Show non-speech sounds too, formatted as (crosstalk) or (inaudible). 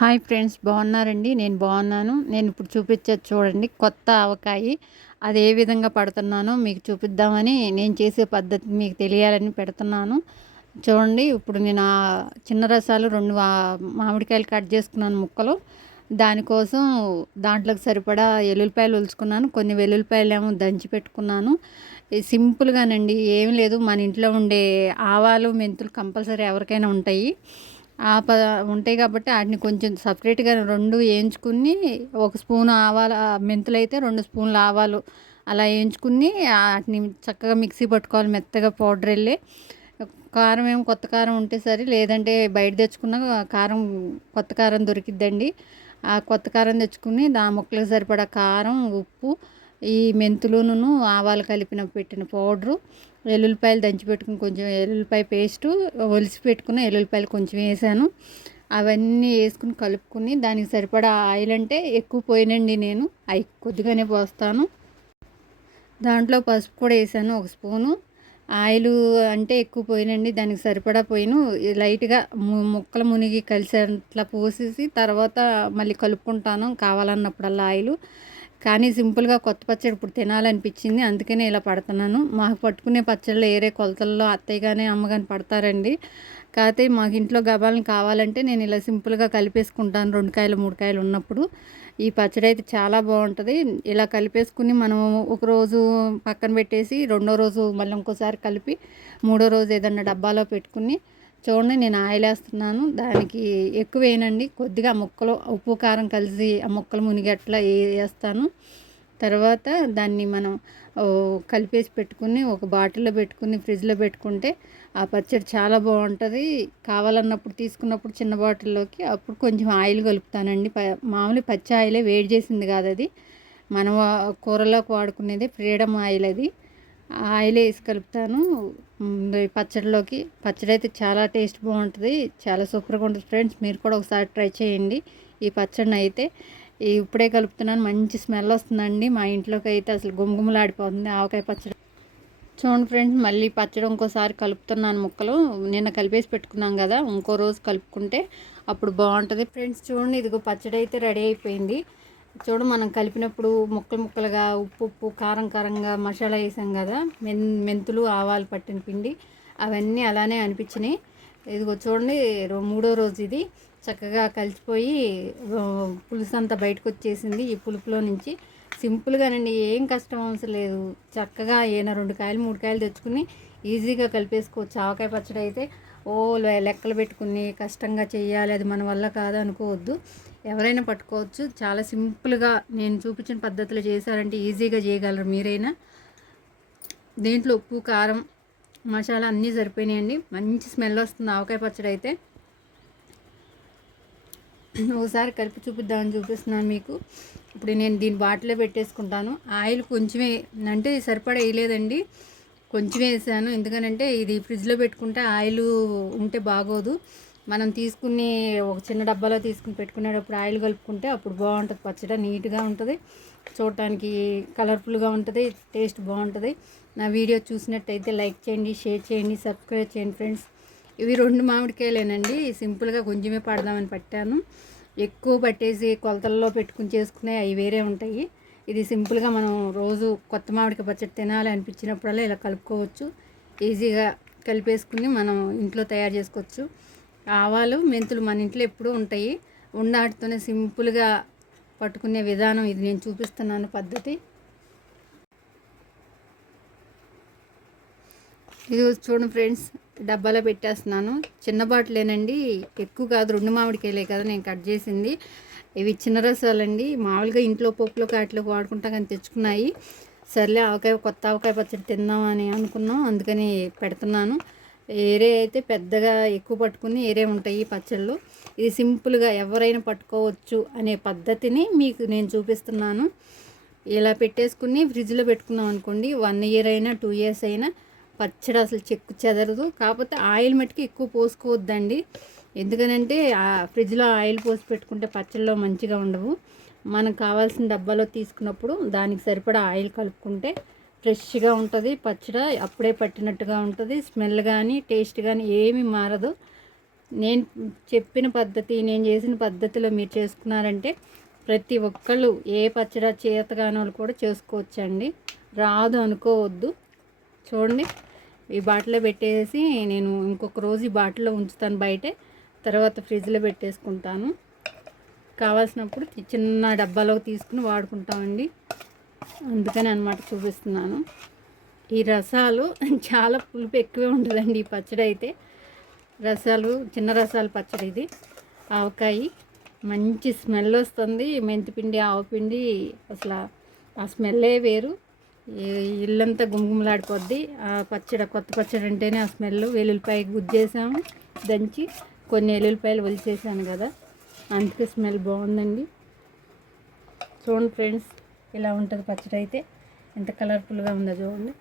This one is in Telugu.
హాయ్ ఫ్రెండ్స్ బాగున్నారండి? నేను బాగున్నాను. నేను ఇప్పుడు చూపించేది చూడండి. కొత్త ఆవకాయ. అది ఏ విధంగా పడుతున్నానో మీకు చూపిద్దామని నేను చేసే పద్ధతి మీకు తెలియాలని పెడుతున్నాను. చూడండి ఇప్పుడు నేను ఆ చిన్న రసాలు రెండు మామిడికాయలు కట్ చేసుకున్నాను ముక్కలు. దానికోసం దాంట్లోకి సరిపడా ఎల్లుల్లిపాయలు ఉలుచుకున్నాను కొన్ని వెల్లుల్లిపాయలు ఏమో దంచి పెట్టుకున్నాను. సింపుల్గానండి ఏం లేదు. మన ఇంట్లో ఉండే ఆవాలు మెంతులు కంపల్సరీ ఎవరికైనా ఉంటాయి. ఆ ప ఉంటాయి కాబట్టి వాటిని కొంచెం సపరేట్గా రెండు వేయించుకుని ఒక స్పూన్ ఆవాల మెంతులు అయితే రెండు స్పూన్లు ఆవాలు అలా వేయించుకుని వాటిని చక్కగా మిక్సీ పట్టుకోవాలి మెత్తగా పౌడర్ వెళ్ళి. కారం ఏమో కొత్త కారం ఉంటే సరే లేదంటే బయట తెచ్చుకున్న కారం కొత్త కారం దొరికిద్దండి. ఆ కొత్త కారం తెచ్చుకుని దా ముక్కలకు సరిపడా కారం ఉప్పు ఈ మెంతులును ఆవాలు కలిపిన పెట్టిన పౌడరు. వెల్లుల్లిపాయలు దంచి పెట్టుకుని కొంచెం వెల్లుల్లిపాయ పేస్టు ఒలిసి పెట్టుకున్న వెల్లుల్లిపాయలు కొంచెం వేసాను. అవన్నీ వేసుకుని కలుపుకుని దానికి సరిపడా ఆయిల్ అంటే ఎక్కువ పోయినండి నేను. అవి కొద్దిగానే పోస్తాను. దాంట్లో పసుపు కూడా వేసాను ఒక స్పూను. ఆయిల్ అంటే ఎక్కువ పోయినండి దానికి సరిపడా పోయిను. లైట్గా ముక్కలు మునిగి కలిసి అట్లా పోసేసి తర్వాత మళ్ళీ కలుపుకుంటాను కావాలన్నప్పుడల్లా ఆయిల్. కానీ సింపుల్గా కొత్త పచ్చడి ఇప్పుడు తినాలనిపించింది. అందుకనే ఇలా పడుతున్నాను. మాకు పట్టుకునే పచ్చళ్ళు ఏరే కొలతల్లో అత్తయ్య కానీ అమ్మగాని పడతారండి. కాకపోతే మాకు ఇంట్లో గబాలను కావాలంటే నేను ఇలా సింపుల్గా కలిపేసుకుంటాను. రెండు కాయలు మూడు కాయలు ఉన్నప్పుడు. ఈ పచ్చడి అయితే చాలా బాగుంటుంది. ఇలా కలిపేసుకుని మనం ఒకరోజు పక్కన పెట్టేసి రెండో రోజు మళ్ళీ ఇంకోసారి కలిపి మూడో రోజు ఏదన్నా డబ్బాలో పెట్టుకుని చూడండి నేను ఆయిల్ వేస్తున్నాను దానికి ఎక్కువ వేయనండి. కొద్దిగా ముక్కలు ఉప్పు కారం కలిసి ఆ ముక్కలు మునిగట్లా వేస్తాను తర్వాత దాన్ని మనం కలిపేసి పెట్టుకుని ఒక బాటిల్లో పెట్టుకుని ఫ్రిడ్జ్లో పెట్టుకుంటే ఆ పచ్చడి చాలా బాగుంటుంది. కావాలన్నప్పుడు తీసుకున్నప్పుడు చిన్న బాటిల్లోకి అప్పుడు కొంచెం ఆయిల్ కలుపుతానండి. మామూలు పచ్చి ఆయిలే వేడి చేసింది కాదు అది మనం కూరలోకి వాడుకునేది ఫ్రీడమ్ ఆయిల్ అది. ఆయిల్ వేసి కలుపుతాను. పచ్చడిలోకి. పచ్చడి అయితే చాలా టేస్ట్ బాగుంటుంది. చాలా సూపర్గా ఉంటుంది ఫ్రెండ్స్. మీరు కూడా ఒకసారి ట్రై చేయండి ఈ పచ్చడిని అయితే. ఇప్పుడే కలుపుతున్నాను. మంచి స్మెల్ వస్తుందండి. మా ఇంట్లోకి అయితే అసలు గుమగుమలాడిపోతుంది ఆవకాయ పచ్చడి. చూడండి ఫ్రెండ్స్ మళ్ళీ పచ్చడి ఇంకోసారి కలుపుతున్నాను ముక్కలు. నిన్న కలిపేసి పెట్టుకున్నాం కదా ఇంకో రోజు కలుపుకుంటే అప్పుడు బాగుంటుంది. ఫ్రెండ్స్ చూడండి ఇదిగో పచ్చడి అయితే రెడీ అయిపోయింది. చూడు మనం కలిపినప్పుడు ముక్కలు ముక్కలుగా ఉప్పు ఉప్పు కారం కారంగా మసాలా వేసాం కదా మెన్ మెంతులు ఆవాలు పట్టిన పిండి అవన్నీ అలానే అనిపించినాయి. ఇదిగో చూడండి మూడో రోజు ఇది. చక్కగా కలిసిపోయి పులుసు అంతా బయటకు వచ్చేసింది ఈ పులుపులో నుంచి. సింపుల్గానండి ఏం కష్టం అవసరం లేదు. చక్కగా ఏమైనా రెండు కాయలు మూడు కాయలు తెచ్చుకుని ఈజీగా కలిపేసుకోవచ్చు. ఆవకాయ పచ్చడి అయితే ఓ లెక్కలు పెట్టుకుని కష్టంగా చేయాలి అది మన వల్ల కాదు అనుకోవద్దు ఎవరైనా పట్టుకోవచ్చు. చాలా సింపుల్గా నేను చూపించిన పద్ధతిలో చేశారంటే ఈజీగా చేయగలరు మీరైనా. దీంట్లో ఉప్పు కారం మసాలా అన్నీ సరిపోయినాయండి. మంచి స్మెల్ వస్తుంది ఆవకాయ పచ్చడి అయితే. ఒకసారి కలిపి చూపిద్దామని చూపిస్తున్నాను మీకు. ఇప్పుడు నేను దీని బాటిలో పెట్టేసుకుంటాను. ఆయిల్ కొంచెమే అంటే సరిపడా వేయలేదండి. కొంచెం వేసాను. ఎందుకనంటే ఇది ఫ్రిడ్జ్లో పెట్టుకుంటే ఆయిల్ ఉంటే బాగోదు. మనం తీసుకుని ఒక చిన్న డబ్బాలో తీసుకుని పెట్టుకునేటప్పుడు ఆయిల్ కలుపుకుంటే అప్పుడు బాగుంటుంది. పచ్చడి నీట్గా ఉంటుంది. చూడటానికి కలర్ఫుల్గా ఉంటుంది. టేస్ట్ బాగుంటుంది. నా వీడియో చూసినట్టయితే లైక్ చేయండి షేర్ చేయండి సబ్స్క్రైబ్ చేయండి ఫ్రెండ్స్. ఇవి రెండు మామిడికాయలేనండి. సింపుల్గా కొంచెమే పడదామని పట్టాను. ఎక్కువ పట్టేసి కొలతల్లో పెట్టుకుని చేసుకునే అవి వేరే ఉంటాయి. ఇది సింపుల్గా మనం రోజు కొత్త మామిడికాయ పచ్చడి తినాలి అనిపించినప్పుడల్లా ఇలా కలుపుకోవచ్చు. ఈజీగా కలిపేసుకుని మనం ఇంట్లో తయారు చేసుకోవచ్చు. ఆవాలు మెంతులు మన ఇంట్లో ఎప్పుడూ ఉంటాయి. ఉండాటితోనే సింపుల్గా పట్టుకునే విధానం ఇది. నేను చూపిస్తున్నాను పద్ధతి. ఇది చూడండి ఫ్రెండ్స్ డబ్బాలో పెట్టేస్తున్నాను. చిన్న బాటిలేనండి ఎక్కువ కాదు రెండు మామిడికాయలే కదా నేను కట్ చేసింది. ఇవి చిన్న రసాలండి. మామూలుగా ఇంట్లో పప్పులో కాటిలో వాడుకుంటా కానీ తెచ్చుకున్నాయి. సర్లే ఆవకాయ కొత్త ఆవకాయ పచ్చడి తిందామని అనుకున్నాం. అందుకని పెడుతున్నాను. ఏరే అయితే పెద్దగా ఎక్కువ పట్టుకుని ఏరే ఉంటాయి పచ్చళ్ళు. ఇది సింపుల్గా ఎవరైనా పట్టుకోవచ్చు అనే పద్ధతిని మీకు నేను చూపిస్తున్నాను. ఇలా పెట్టేసుకుని ఫ్రిడ్జ్లో పెట్టుకున్నాం అనుకోండి వన్ ఇయర్ అయినా టూ ఇయర్స్ అయినా పచ్చడి అసలు చెక్కు చెదరదు. కాకపోతే ఆయిల్ మట్టుకు ఎక్కువ పోసుకోవద్దండి. ఎందుకనంటే ఫ్రిడ్జ్లో ఆయిల్ పోసి పెట్టుకుంటే పచ్చళ్ళలో మంచిగా ఉండవు. మనకు కావాల్సిన డబ్బాలో తీసుకున్నప్పుడు దానికి సరిపడా ఆయిల్ కలుపుకుంటే ఫ్రెష్గా ఉంటుంది పచ్చడి అప్పుడే పట్టినట్టుగా ఉంటుంది. స్మెల్ కానీ టేస్ట్ కానీ ఏమీ మారదు. నేను చెప్పిన పద్ధతి నేను చేసిన పద్ధతిలో మీరు చేసుకున్నారంటే ప్రతి ఒక్కళ్ళు ఏ పచ్చడి చేతగానోళ్ళు కూడా చేసుకోవచ్చండి. రాదు అనుకోవద్దు. చూడండి ఈ బాటిల్లో పెట్టేసి నేను ఇంకొక రోజు ఈ బాటిల్లో ఉంచుతాను బయటే. తర్వాత ఫ్రిడ్జ్లో పెట్టేసుకుంటాను. కావాల్సినప్పుడు చిన్న డబ్బాలో తీసుకుని వాడుకుంటామండి. అందుకని అనమాట చూపిస్తున్నాను. ఈ రసాలు (laughs) చాలా పులుపు ఎక్కువే ఉంటుందండి ఈ పచ్చడి అయితే. రసాలు చిన్న రసాల పచ్చడి ఇది. ఆవకాయ మంచి స్మెల్ వస్తుంది. మెంతిపిండి ఆవపిండి అసలు ఆ స్మెల్లే వేరు. ఇల్లంతా గుమగుమలాడిపోద్ది. ఆ పచ్చడి కొత్త పచ్చడి అంటేనే ఆ స్మెల్ వెల్లుల్లిపాయ గుజ్జేసాము దంచి కొన్ని వెల్లుల్లిపాయలు ఒలిచేసాను కదా. అందుకే స్మెల్ బాగుందండి. చూడండి ఫ్రెండ్స్. ఇలా ఉంటుంది పచ్చడి అయితే ఎంత కలర్ఫుల్గా ఉందో చూడండి.